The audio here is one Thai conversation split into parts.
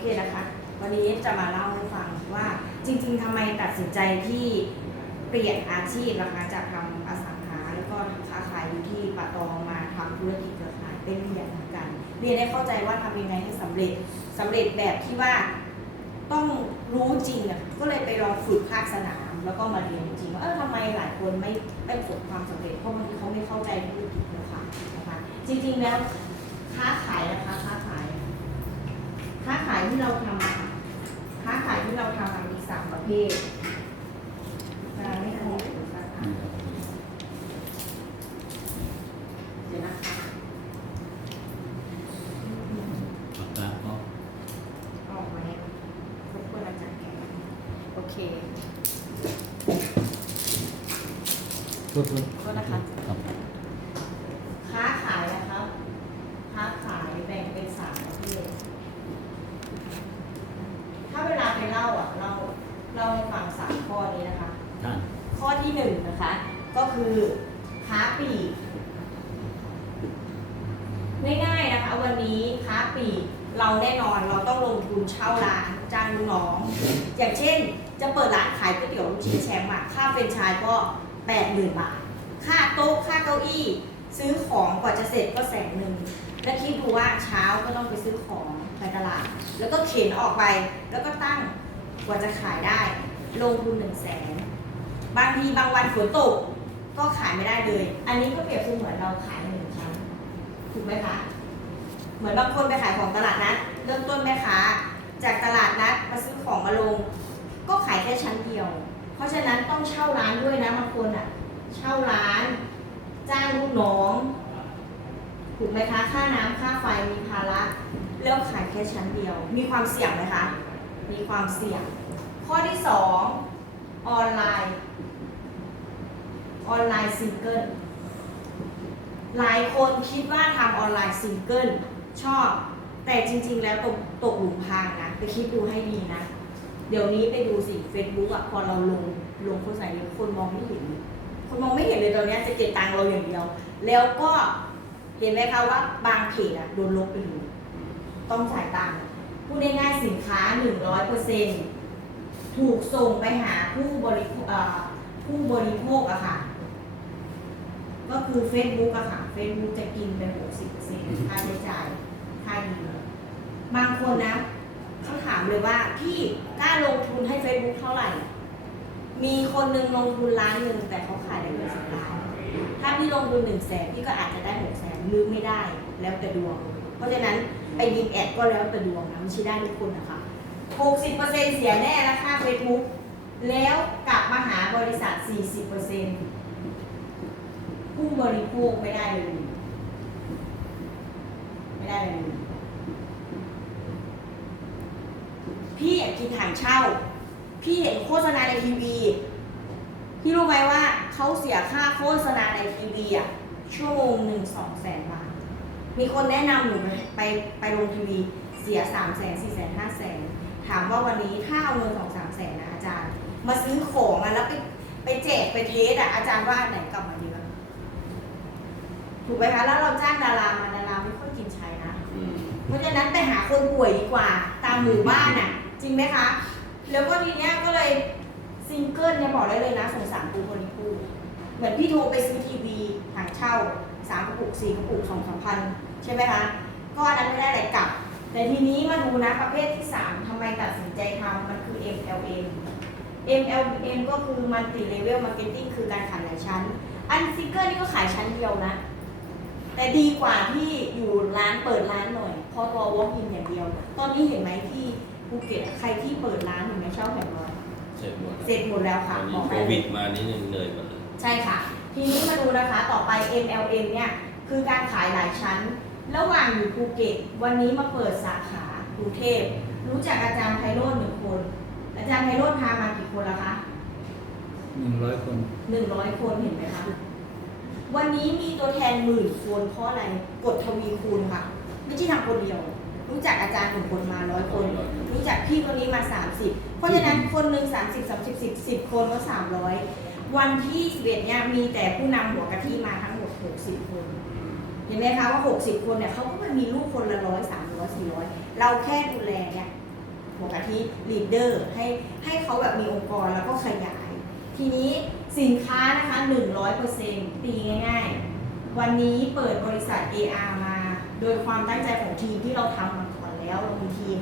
เคนะคะ วันนี้จะมาเล่าให้ฟังว่าจริง ๆทำไมตัดสินใจที่เปลี่ยนอาชีพนะคะจากทำอสังหาแล้วก็ค้าขายอยู่ที่ปะตองมาทำธุรกิจเครือข่ายเป็นเรียนเหมือนกันเรียนได้เข้าใจว่าทำยังไงให้สำเร็จสำเร็จแบบที่ว่าต้องรู้จริงอะก็เลยไปลองฝึกภาคสนาม แล้วก็มาเรียนจริงว่าเออทำไมหลายคนไม่ไม่ประสบความสำเร็จเพราะบางทีเขาไม่เข้าใจธุรกิจเครือข่ายนะคะจริงๆแล้วค้าขายนะคะค้าขาย ค้าขาย ที่เราทำค้าขายที่เราทำมีสามประเภทไม่พอเดี๋ยวนะคะปากกาก็ออกไหมรบกวนอาจารย์แกโอเคโทษนะคะ ครับ ค้าขายนะครับ ค้าขายแบ่งเป็นสามประเภท ถ้า เวลาไปเล่าอะเราเราให้ฟังสามข้อนี้นะคะ ท่านข้อที่หนึ่งนะคะ ก็คือค้าปลีกง่ายๆนะคะ วันนี้ค้าปลีกเราแน่นอนเราต้องลงทุนเช่าร้านจ้างลูกน้อง อย่างเช่น จะเปิดร้านขายก๋วยเตี๋ยวลูกชิ้นแชมป์อะค่าเป็นไชายก็แปดหมื่นบาท ค่าโต๊ะค่าเก้าอี้ ซื้อของกว่าจะเสร็จก็แสนหนึ่งแล้วคิดดูว่าเช้าก็ต้องไปซื้อของไปตลาด แล้วก็เข็นออกไปแล้วก็ตั้ง กว่าจะขายได้ ลงทุนหนึ่งแสนบางทีบางวันฝนตก ก็ขายไม่ได้เลย อันนี้ก็เปรียบเสมือนเราขายหนึ่งชั้นถูกไหมคะ เหมือนบางคนไปขายของตลาดนัดเริ่มต้นแม่ค้าจากตลาดนัดมาซื้อของมาลง ก็ขายแค่ชั้นเดียว เพราะฉะนั้นต้องเช่าร้านด้วยนะบางคนอะ เช่าร้าน จ้างลูกน้องถูกไหมคะ ค่าน้ำค่าไฟมีภาระแล้วขายแค่ชั้นเดียว มีความเสี่ยงไหมคะ มีความเสี่ยง ข้อที่สองออนไลน์ ออนไลน์ซิงเกิล หลายคนคิดว่าทำออนไลน์ซิงเกิลชอบ แต่จริง ๆ แล้วตกตกหลุมพรางนะ ไปคิดดูให้ดีนะ เดี๋ยวนี้ไปดูสิ Facebook อะพอเราลงลงโฆษณาเยอะคนมองไม่เห็น คนมองไม่เห็นเลยตอนนี้จะเก็บตังค์เราอย่างเดียว แล้วก็เห็นไหมคะว่าบางเพจอะโดนลบไปเลยต้องจ่ายตังค์ พูดง่ายๆสินค้า 100%ถูกส่งไปหาผู้บริผู้บริโภคอะค่ะ ก็คือ Facebook อะค่ะ Facebook จะกินไป60%ค่าใช้จ่ายค่าดีบางคนนะเขาถามเลยว่าพี่กล้าลงทุนให้ Facebook เท่าไหร่ มีคนหนึ่งลงทุนล้านหนึ่งแต่เขาขายได้เงินสิบล้าน ถ้าพี่ลงทุนหนึ่งแสนพี่ก็อาจจะได้หกแสนหรือไม่ได้แล้วแต่ดวง เพราะฉะนั้นไปยิงแอดก็แล้วแต่ดวงนะม่ใช่ได้ทุกคนนะคะ 60%เสียแน่ราคา Facebook แล้วกลับมาหาบริษัท 40%ผู้บริโภคไม่ได้เลย ไม่ได้เลย พี่อยากกินถังเช่า พี่เห็นโฆษณาในทีวีพี่รู้ไหมว่าเขาเสียค่าโฆษณาในทีวีอะชั่วโมงหนึ่งสองแสนบาท มีคนแนะนำหนูไปไปไปลงทีวีเสียสามแสนสี่แสนห้าแสนถามว่าวันนี้ถ้าเอาเงินสองสามแสนนะอาจารย์ มาซื้อของอะแล้วไปไปแจกไปเทสอะอาจารย์ว่าอันไหนกลับมาดีกว่าถูกไหมคะแล้วเราจ้างดารามาดาราไม่ค่อยกินใช้นะ เพราะฉะนั้นไปหาคนป่วยดีกว่า ตามหมู่บ้านน่ะจริงไหมคะ แล้วก็ทีเนี้ยก็เลยซิงเกิลเนี่ยบอกได้เลยนะสงสารผู้บริโภคเหมือนพี่โทรไปซื้อทีวีถังเช่า สามกระปุกสี่กระปุกสองสามพันใช่ไหมคะก็อันนั้นไม่ได้อะไรกลับ แต่ทีนี้มาดูนะประเภทที่สามทำไมตัดสินใจทำมันคือ MLM MLM ก็คือ Multi Level Marketing คือการขายหลายชั้น อันซิงเกิลนี่ก็ขายชั้นเดียวนะ แต่ดีกว่าที่อยู่ร้านเปิดร้านหน่อยเพอตัว walk in อย่างเดียว ตอนนี้เห็นไหมที่ภูเก็ตอะใครที่เปิดร้านเห็นไหมเช่าแถวร้อยเสร็จหมดเสร็จหมดแล้วตค่ะอนบนี้อกโคได้เลวิยดมานี่เหนื่อยหมดเลย ใช่ค่ะ ทีนี้มาดูนะคะต่อไป MLM เนี่ยคือการขายหลายชั้น ระหว่างอยู่ภูเก็ต วันนี้มาเปิดสาขากรุงเทพ รู้จักอาจารย์ไพโรจน์หนึ่งคน อาจารย์ไพโรจน์พามากี่คนละคะหนึ่งร้อยคนหนึ่งร้อยคนเห็นไหมคะ วันนี้มีตัวแทนหมื่นคนเพราะอะไร กดทวีคูณค่ะ ไม่ใช่ทำคนเดียว รู้จักอาจารย์คนคนมาร้อยคน รู้จักพี่คนนี้มา30เพราะฉะนั้นคนหนึ่ง30 30 10 10คนก็300 วันที่11เนี่ยมีแต่ผู้นำหัวกะทิมาทั้งหมด 60 คน เห็นไหมคะว่า 60 คนเนี่ยเขาก็ไม่มีลูกคนละร้อยสามร้อยสี่ร้อยเราแค่ดูแลเนี่ยหัวกะทิลีดเดอร์ให้ให้เขาแบบมีองค์กรแล้วก็ขยาย ทีนี้สินค้านะคะ100%ตีง่ายๆ วันนี้เปิดบริษัท AR มา โดยความตั้งใจของทีมที่เราทำมาก่อนแล้วเรามีทีม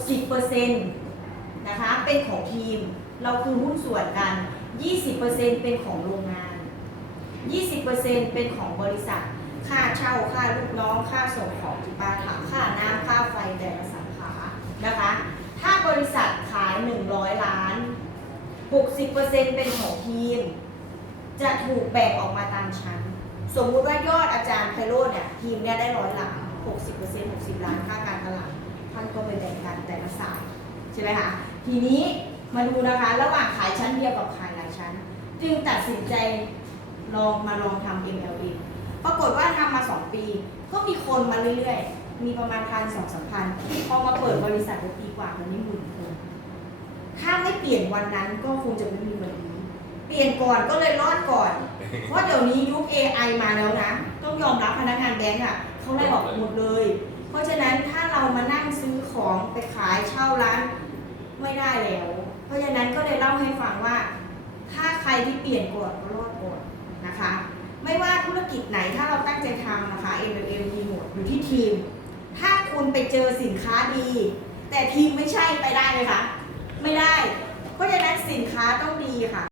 60%นะคะเป็นของทีม เราคือหุ้นส่วนกัน 20%เป็นของโรงงาน 20%เป็นของบริษัท ค่าเช่า ค่าลูกน้อง ค่าส่งของจิปาถะค่าน้ำค่าไฟแต่ละสาขานะคะ ถ้าบริษัทขาย 100 ล้าน 60%เป็นของทีม จะถูกแบ่งออกมาตามชั้น สมมุติว่ายอดอาจารย์ไพโรจน์เนี่ยทีมเนี่ยได้ร้อยล้าน60% 60 ล้านค่าการตลาด ท่านก็ไปแบ่งกันแต่ละสายใช่ไหมคะ ทีนี้มาดูนะคะ ระหว่างขายชั้นเดียวกับขาย จึงตัดสินใจลองมาลองทำ MLM ปรากฏว่าทำมา 2 ปี ก็มีคนมาเรื่อยๆ มีประมาณพันสองสามพันพอมาเปิดบริษัทปีกว่าตอนนี้หมื่นคน ถ้าไม่เปลี่ยนวันนั้นก็คงจะไม่มีวันนี้ เปลี่ยนก่อนก็เลยรอดก่อน เพราะเดี๋ยวนี้ยุค AI มาแล้วนะ ต้องยอมรับพนักงานแบงก์อะเขาไล่ออกหมดเลย เพราะฉะนั้นถ้าเรามานั่งซื้อของไปขายเช่าร้านไม่ได้แล้ว เพราะฉะนั้นก็เลยเล่าให้ฟังว่า ถ้าใครที่เปลี่ยนก่อนก็รอดก่อนนะคะ ไม่ว่าธุรกิจไหนถ้าเราตั้งใจทำนะคะ MLM หมดอยู่ที่ทีม ถ้าคุณไปเจอสินค้าดี แต่ทีมไม่ใช่ไปได้ไหมคะไม่ได้ เพราะฉะนั้นสินค้าต้องดีค่ะ